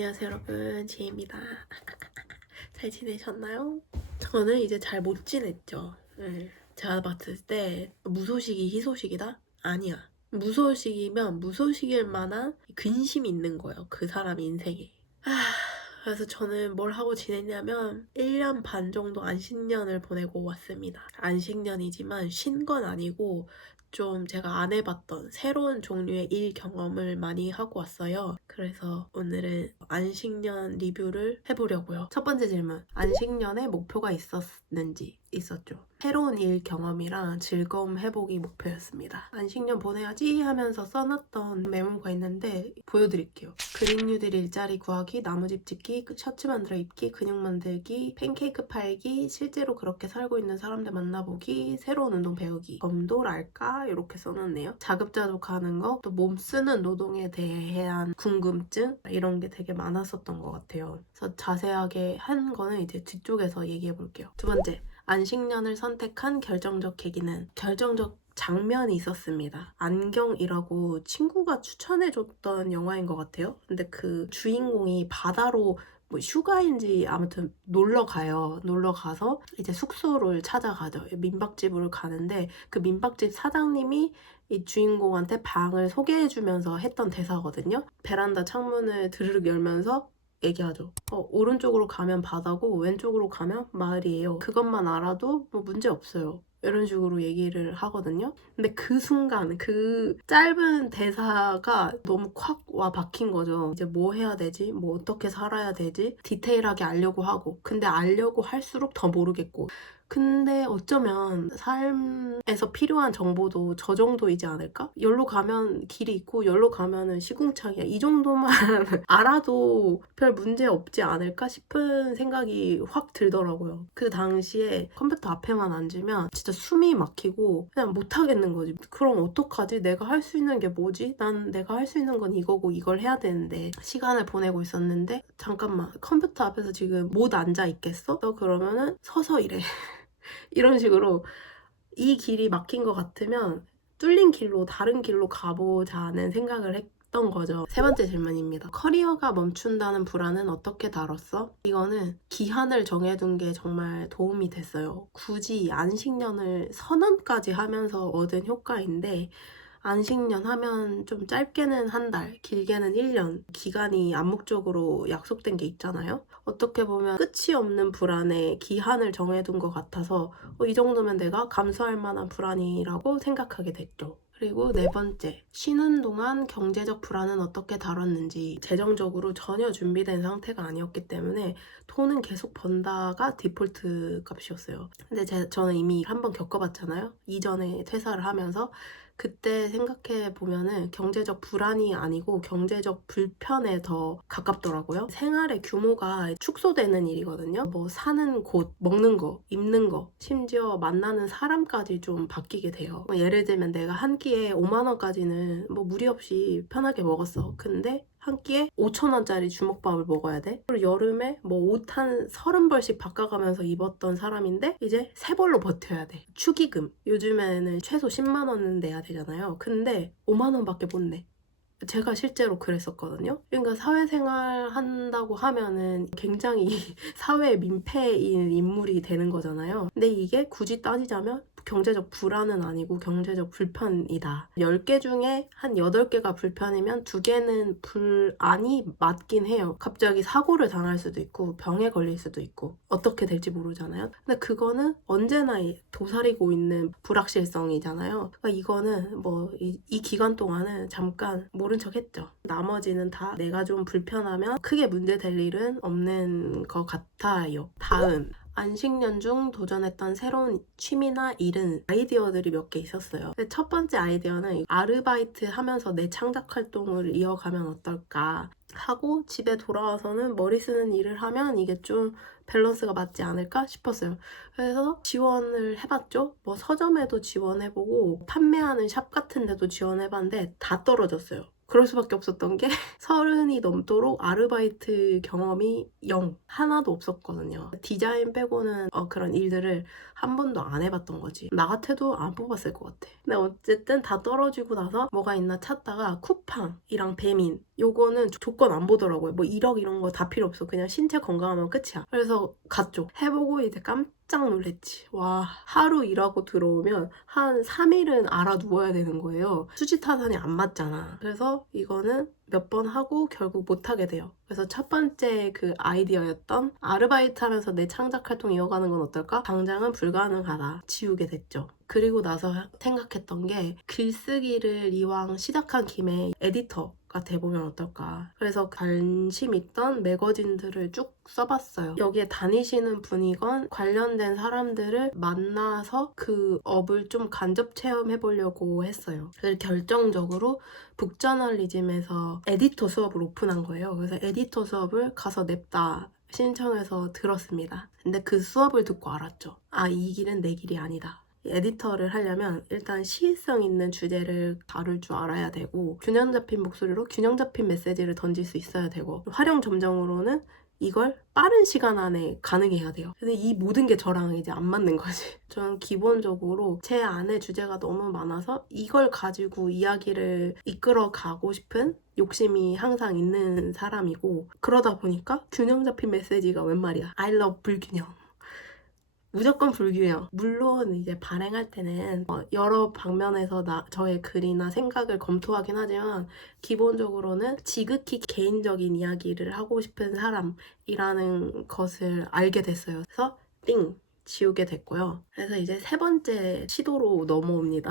안녕하세요 여러분, 지혜입니다. 잘 지내셨나요? 저는 이제 잘 못 지냈죠. 네. 제가 봤을 때 무소식이 희소식이다? 아니야. 무소식이면 무소식일 만한 근심이 있는 거예요, 그 사람 인생에. 그래서 저는 뭘 하고 지냈냐면 1년 반 정도 안식년을 보내고 왔습니다. 안식년이지만 쉰 건 아니고 좀 제가 안 해봤던 새로운 종류의 일 경험을 많이 하고 왔어요. 그래서 오늘은 안식년 리뷰를 해보려고요. 첫 번째 질문. 안식년에 목표가 있었는지? 있었죠. 새로운 일 경험이랑 즐거움 회복이 목표였습니다. 안식년 보내야지 하면서 써놨던 메모가 있는데 보여드릴게요. 그린 뉴딜 일자리 구하기, 나무집 짓기, 셔츠 만들어 입기, 근육 만들기, 팬케이크 팔기, 실제로 그렇게 살고 있는 사람들 만나보기, 새로운 운동 배우기, 검도 랄까 이렇게 써놨네요. 자급자족하는 거, 또 몸 쓰는 노동에 대한 궁금증 이런 게 되게 많았었던 것 같아요. 그래서 자세하게 한 거는 이제 뒤쪽에서 얘기해 볼게요. 두 번째, 안식년을 선택한 결정적 계기는 결정적 장면이 있었습니다. 안경이라고 친구가 추천해줬던 영화인 것 같아요. 근데 그 주인공이 바다로 뭐 휴가인지 아무튼 놀러 가요. 놀러 가서 이제 숙소를 찾아가죠. 민박집으로 가는데 그 민박집 사장님이 이 주인공한테 방을 소개해주면서 했던 대사거든요. 베란다 창문을 드르륵 열면서 얘기하죠. 오른쪽으로 가면 바다고 왼쪽으로 가면 마을이에요. 그것만 알아도 뭐 문제 없어요. 이런 식으로 얘기를 하거든요. 근데 그 순간 그 짧은 대사가 너무 콱 와 박힌 거죠. 이제 뭐 해야 되지? 뭐 어떻게 살아야 되지? 디테일하게 알려고 하고 근데 알려고 할수록 더 모르겠고 근데 어쩌면 삶에서 필요한 정보도 저 정도이지 않을까? 여기로 가면 길이 있고 여기로 가면은 시궁창이야. 이 정도만 알아도 별 문제 없지 않을까 싶은 생각이 확 들더라고요. 그 당시에 컴퓨터 앞에만 앉으면 진짜 숨이 막히고 그냥 못하겠는 거지. 그럼 어떡하지? 내가 할 수 있는 게 뭐지? 난 내가 할 수 있는 건 이거고 이걸 해야 되는데 시간을 보내고 있었는데 잠깐만 컴퓨터 앞에서 지금 못 앉아 있겠어? 너 그러면은 서서 일해. 이런 식으로 이 길이 막힌 것 같으면 뚫린 길로 다른 길로 가보자는 생각을 했던 거죠. 세 번째 질문입니다. 커리어가 멈춘다는 불안은 어떻게 다뤘어? 이거는 기한을 정해둔 게 정말 도움이 됐어요. 굳이 안식년을 선언까지 하면서 얻은 효과인데 안식년 하면 좀 짧게는 한 달, 길게는 1년 기간이 암묵적으로 약속된 게 있잖아요. 어떻게 보면 끝이 없는 불안에 기한을 정해둔 것 같아서 이 정도면 내가 감수할 만한 불안이라고 생각하게 됐죠. 그리고 네 번째, 쉬는 동안 경제적 불안은 어떻게 다뤘는지. 재정적으로 전혀 준비된 상태가 아니었기 때문에 돈은 계속 번다가 디폴트 값이었어요. 근데 저는 이미 한번 겪어봤잖아요. 이전에 퇴사를 하면서. 그때 생각해 보면은 경제적 불안이 아니고 경제적 불편에 더 가깝더라고요. 생활의 규모가 축소되는 일이거든요. 뭐 사는 곳, 먹는 거, 입는 거, 심지어 만나는 사람까지 좀 바뀌게 돼요. 예를 들면 내가 한 끼에 5만 원까지는 뭐 무리 없이 편하게 먹었어. 근데 한 끼에 5천 원짜리 주먹밥을 먹어야 돼. 그리고 여름에 뭐 옷 한 30벌씩 바꿔가면서 입었던 사람인데 이제 3벌로 버텨야 돼. 축의금. 요즘에는 최소 10만 원은 내야 되잖아요. 근데 5만 원밖에 못 내. 제가 실제로 그랬었거든요. 그러니까 사회생활 한다고 하면은 굉장히 사회 민폐인 인물이 되는 거잖아요. 근데 이게 굳이 따지자면 경제적 불안은 아니고 경제적 불편이다. 10개 중에 한 8개가 불편이면 2개는 불안이 맞긴 해요. 갑자기 사고를 당할 수도 있고 병에 걸릴 수도 있고 어떻게 될지 모르잖아요. 근데 그거는 언제나 도사리고 있는 불확실성이잖아요. 그러니까 이거는 뭐 이 기간 동안은 잠깐 모른 척 했죠. 나머지는 다 내가 좀 불편하면 크게 문제될 일은 없는 것 같아요. 다음. 안식년 중 도전했던 새로운 취미나 일은 아이디어들이 몇 개 있었어요. 근데 첫 번째 아이디어는 아르바이트 하면서 내 창작 활동을 이어가면 어떨까 하고 집에 돌아와서는 머리 쓰는 일을 하면 이게 좀 밸런스가 맞지 않을까 싶었어요. 그래서 지원을 해봤죠. 서점에도 지원해보고 판매하는 샵 같은 데도 지원해봤는데 다 떨어졌어요. 그럴 수밖에 없었던 게 30이 넘도록 아르바이트 경험이 0. 하나도 없었거든요. 디자인 빼고는 그런 일들을 한 번도 안 해봤던 거지. 나 같아도 안 뽑았을 것 같아. 근데 어쨌든 다 떨어지고 나서 뭐가 있나 찾다가 쿠팡이랑 배민 요거는 조건 안 보더라고요. 뭐 1억 이런 거 다 필요 없어. 그냥 신체 건강하면 끝이야. 그래서 갔죠. 해보고 이제 깜짝 놀랬지. 와, 하루 일하고 들어오면 한 3일은 알아 누워야 되는 거예요. 수지 타산이 안 맞잖아. 그래서 이거는 몇 번 하고 결국 못 하게 돼요. 그래서 첫 번째 그 아이디어였던 아르바이트 하면서 내 창작 활동 이어가는 건 어떨까? 당장은 불가능하다. 지우게 됐죠. 그리고 나서 생각했던 게 글쓰기를 이왕 시작한 김에 에디터가 돼보면 어떨까. 그래서 관심 있던 매거진들을 쭉 써봤어요. 여기에 다니시는 분이건 관련된 사람들을 만나서 그 업을 좀 간접 체험해보려고 했어요. 그래서 결정적으로 북저널리즘에서 에디터 수업을 오픈한 거예요. 그래서 에디터 수업을 가서 냅다 신청해서 들었습니다. 근데 그 수업을 듣고 알았죠. 아, 이 길은 내 길이 아니다. 에디터를 하려면 일단 시의성 있는 주제를 다룰 줄 알아야 되고 균형 잡힌 목소리로 균형 잡힌 메시지를 던질 수 있어야 되고 활용 점정으로는 이걸 빠른 시간 안에 가능해야 돼요. 근데 이 모든 게 저랑 이제 안 맞는 거지. 저는 기본적으로 제 안에 주제가 너무 많아서 이걸 가지고 이야기를 이끌어 가고 싶은 욕심이 항상 있는 사람이고 그러다 보니까 균형 잡힌 메시지가 웬 말이야. I love 불균형. 무조건 불균형. 물론 이제 발행할 때는 여러 방면에서 저의 글이나 생각을 검토하긴 하지만 기본적으로는 지극히 개인적인 이야기를 하고 싶은 사람이라는 것을 알게 됐어요. 그래서 띵! 지우게 됐고요. 그래서 이제 세 번째 시도로 넘어옵니다.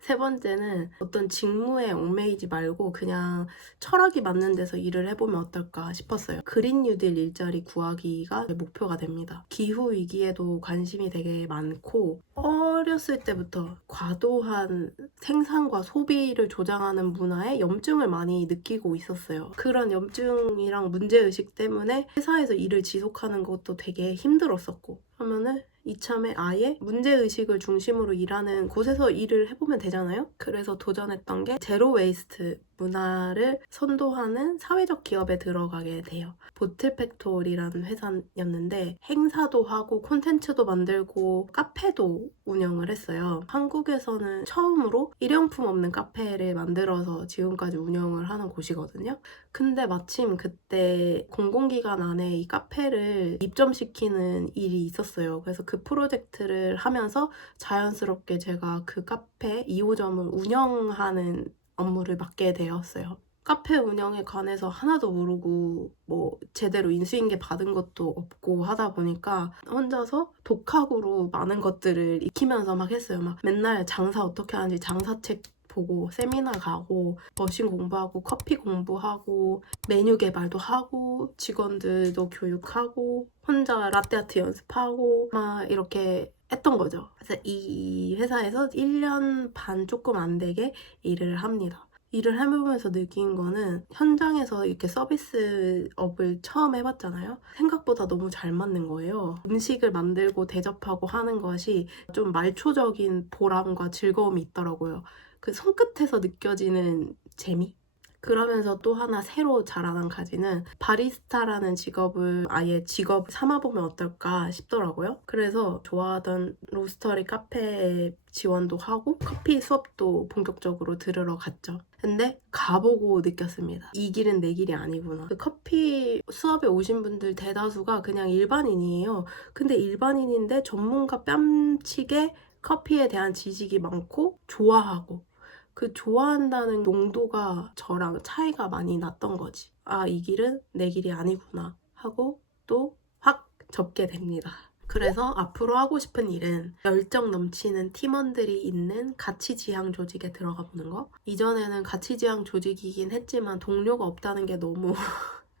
세 번째는 어떤 직무에 얽매이지 말고 그냥 철학이 맞는 데서 일을 해보면 어떨까 싶었어요. 그린 뉴딜 일자리 구하기가 목표가 됩니다. 기후위기에도 관심이 되게 많고 어렸을 때부터 과도한 생산과 소비를 조장하는 문화에 염증을 많이 느끼고 있었어요. 그런 염증이랑 문제의식 때문에 회사에서 일을 지속하는 것도 되게 힘들었었고 그러면은 이참에 아예 문제의식을 중심으로 일하는 곳에서 일을 해보면 되잖아요? 그래서 도전했던 게 제로 웨이스트 문화를 선도하는 사회적 기업에 들어가게 돼요. 보틀팩토리라는 회사였는데 행사도 하고 콘텐츠도 만들고 카페도 운영을 했어요. 한국에서는 처음으로 일용품 없는 카페를 만들어서 지금까지 운영을 하는 곳이거든요. 근데 마침 그때 공공기관 안에 이 카페를 입점시키는 일이 있었어요. 그래서 그 프로젝트를 하면서 자연스럽게 제가 그 카페 2호점을 운영하는 업무를 맡게 되었어요. 카페 운영에 관해서 하나도 모르고 뭐 제대로 인수인계 받은 것도 없고 하다 보니까 혼자서 독학으로 많은 것들을 익히면서 막 했어요. 막 맨날 장사 어떻게 하는지 장사책 보고 세미나 가고 머신 공부하고 커피 공부하고 메뉴 개발도 하고 직원들도 교육하고 혼자 라떼아트 연습하고 막 이렇게 했던 거죠. 그래서 이 회사에서 1년 반 조금 안 되게 일을 합니다. 일을 해보면서 느낀 거는 현장에서 이렇게 서비스업을 처음 해봤잖아요. 생각보다 너무 잘 맞는 거예요. 음식을 만들고 대접하고 하는 것이 좀 말초적인 보람과 즐거움이 있더라고요. 그 손끝에서 느껴지는 재미? 그러면서 또 하나 새로 자라난 가지는 바리스타라는 직업을 아예 직업 삼아보면 어떨까 싶더라고요. 그래서 좋아하던 로스터리 카페에 지원도 하고 커피 수업도 본격적으로 들으러 갔죠. 근데 가보고 느꼈습니다. 이 길은 내 길이 아니구나. 그 커피 수업에 오신 분들 대다수가 그냥 일반인이에요. 근데 일반인인데 전문가 뺨치게 커피에 대한 지식이 많고 좋아하고 그 좋아한다는 농도가 저랑 차이가 많이 났던 거지. 아, 이 길은 내 길이 아니구나 하고 또 확 접게 됩니다. 그래서 앞으로 하고 싶은 일은 열정 넘치는 팀원들이 있는 가치지향 조직에 들어가 보는 거. 이전에는 가치지향 조직이긴 했지만 동료가 없다는 게 너무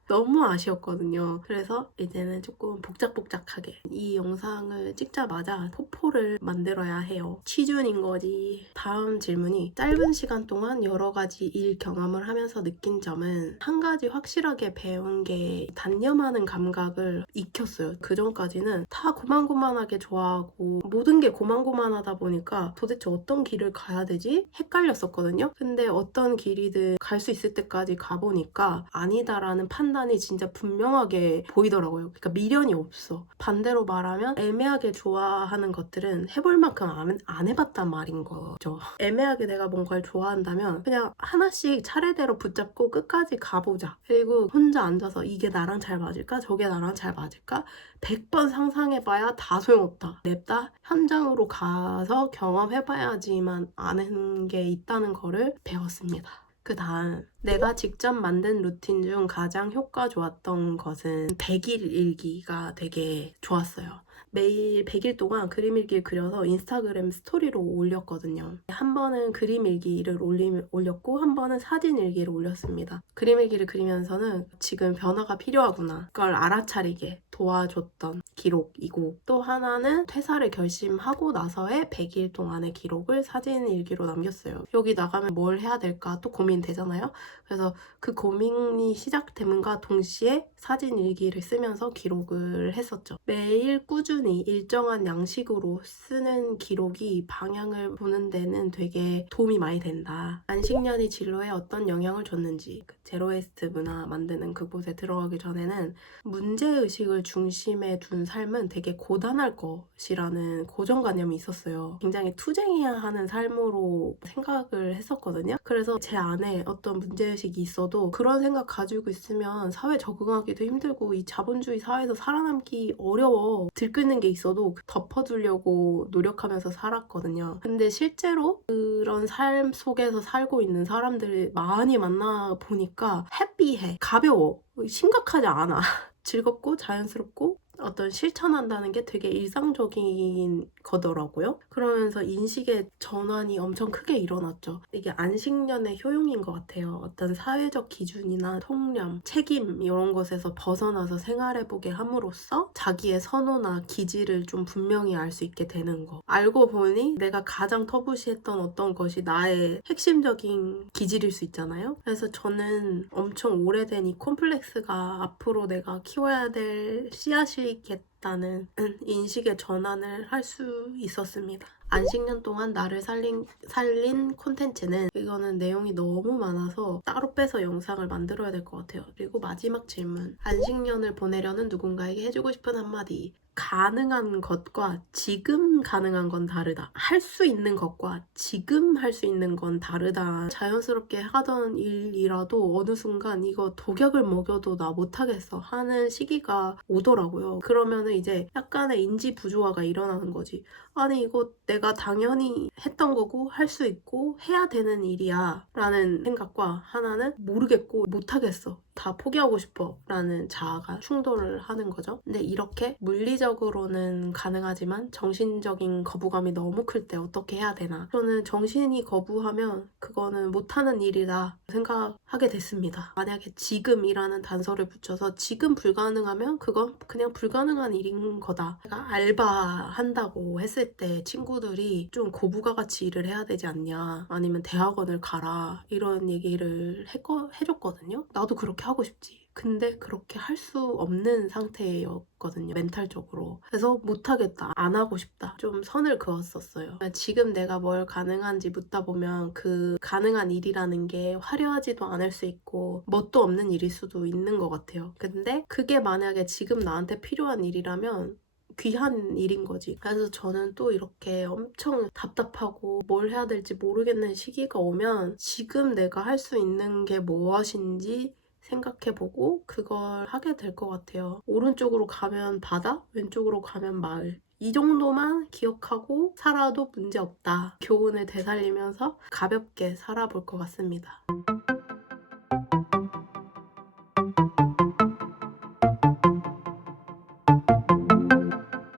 너무 아쉬웠거든요. 그래서 이제는 조금 복작복작하게 이 영상을 찍자마자 포포를 만들어야 해요. 취준인 거지. 다음 질문이 짧은 시간 동안 여러 가지 일 경험을 하면서 느낀 점은 한 가지 확실하게 배운 게 단념하는 감각을 익혔어요. 그 전까지는 다 고만고만하게 좋아하고 모든 게 고만고만하다 보니까 도대체 어떤 길을 가야 되지? 헷갈렸었거든요. 근데 어떤 길이든 갈 수 있을 때까지 가보니까 아니다라는 판단이 진짜 분명하게 보이더라고요. 그러니까 미련이 없어. 반대로 말하면 애매하게 좋아하는 것들은 해볼 만큼 안 해봤단 말인 거죠. 애매하게 내가 뭔가를 좋아한다면 그냥 하나씩 차례대로 붙잡고 끝까지 가보자. 그리고 혼자 앉아서 이게 나랑 잘 맞을까? 저게 나랑 잘 맞을까? 100번 상상해봐야 다 소용없다. 냅다 현장으로 가서 경험해봐야지만 아는 게 있다는 거를 배웠습니다. 그 다음, 내가 직접 만든 루틴 중 가장 효과 좋았던 것은 100일 일기가 되게 좋았어요. 매일 100일 동안 그림 일기를 그려서 인스타그램 스토리로 올렸거든요. 한 번은 그림 일기를 올렸고 한 번은 사진 일기를 올렸습니다. 그림 일기를 그리면서는 지금 변화가 필요하구나 그걸 알아차리게 도와줬던 기록이고, 또 하나는 퇴사를 결심하고 나서의 100일 동안의 기록을 사진 일기로 남겼어요. 여기 나가면 뭘 해야 될까 또 고민되잖아요. 그래서 그 고민이 시작됨과 동시에 사진 일기를 쓰면서 기록을 했었죠. 매일 꾸준히 일정한 양식으로 쓰는 기록이 방향을 보는 데는 되게 도움이 많이 된다. 안식년이 진로에 어떤 영향을 줬는지, 제로웨이스트 문화 만드는 그곳에 들어가기 전에는 문제의식을 중심에 둔 삶은 되게 고단할 것이라는 고정관념이 있었어요. 굉장히 투쟁해야 하는 삶으로 생각을 했었거든요. 그래서 제 안에 어떤 문제의식이 있어도 그런 생각 가지고 있으면 사회 적응하기도 힘들고 이 자본주의 사회에서 살아남기 어려워. 들끓는 게 있어도 덮어두려고 노력하면서 살았거든요. 근데 실제로 그런 삶 속에서 살고 있는 사람들을 많이 만나보니까 해피해, 가벼워, 심각하지 않아. 즐겁고 자연스럽고 어떤 실천한다는 게 되게 일상적인 거더라고요. 그러면서 인식의 전환이 엄청 크게 일어났죠. 이게 안식년의 효용인 것 같아요. 어떤 사회적 기준이나 통념, 책임 이런 것에서 벗어나서 생활해보게 함으로써 자기의 선호나 기질을 좀 분명히 알 수 있게 되는 거. 알고 보니 내가 가장 터부시했던 어떤 것이 나의 핵심적인 기질일 수 있잖아요. 그래서 저는 엄청 오래된 이 콤플렉스가 앞으로 내가 키워야 될 씨앗이겠다는 인식의 전환을 할 수 있었습니다. 안식년 동안 나를 살린 콘텐츠는, 이거는 내용이 너무 많아서 따로 빼서 영상을 만들어야 될 것 같아요. 그리고 마지막 질문, 안식년을 보내려는 누군가에게 해주고 싶은 한마디. 가능한 것과 지금 가능한 건 다르다. 할 수 있는 것과 지금 할 수 있는 건 다르다. 자연스럽게 하던 일이라도 어느 순간 이거 독약을 먹여도 나 못하겠어 하는 시기가 오더라고요. 그러면은 이제 약간의 인지 부조화가 일어나는 거지. 아니 이거 내가 당연히 했던 거고 할 수 있고 해야 되는 일이야 라는 생각과, 하나는 모르겠고 못하겠어, 다 포기하고 싶어 라는 자아가 충돌을 하는 거죠. 근데 이렇게 물리적으로는 가능하지만 정신적인 거부감이 너무 클 때 어떻게 해야 되나. 저는 정신이 거부하면 그거는 못하는 일이다 생각하게 됐습니다. 만약에 지금이라는 단서를 붙여서 지금 불가능하면 그건 그냥 불가능한 일인 거다. 제가 알바한다고 했을 때 친구들이 좀 고부가 같이 일을 해야 되지 않냐, 아니면 대학원을 가라 이런 얘기를 해줬거든요. 나도 그렇게 하고 싶지. 근데 그렇게 할 수 없는 상태였거든요, 멘탈적으로. 그래서 못하겠다, 안 하고 싶다, 좀 선을 그었었어요. 지금 내가 뭘 가능한지 묻다 보면 그 가능한 일이라는 게 화려하지도 않을 수 있고 뭣도 없는 일일 수도 있는 것 같아요. 근데 그게 만약에 지금 나한테 필요한 일이라면 귀한 일인 거지. 그래서 저는 또 이렇게 엄청 답답하고 뭘 해야 될지 모르겠는 시기가 오면 지금 내가 할 수 있는 게 무엇인지 생각해보고 그걸 하게 될 것 같아요. 오른쪽으로 가면 바다, 왼쪽으로 가면 마을. 이 정도만 기억하고 살아도 문제없다. 교훈을 되살리면서 가볍게 살아볼 것 같습니다.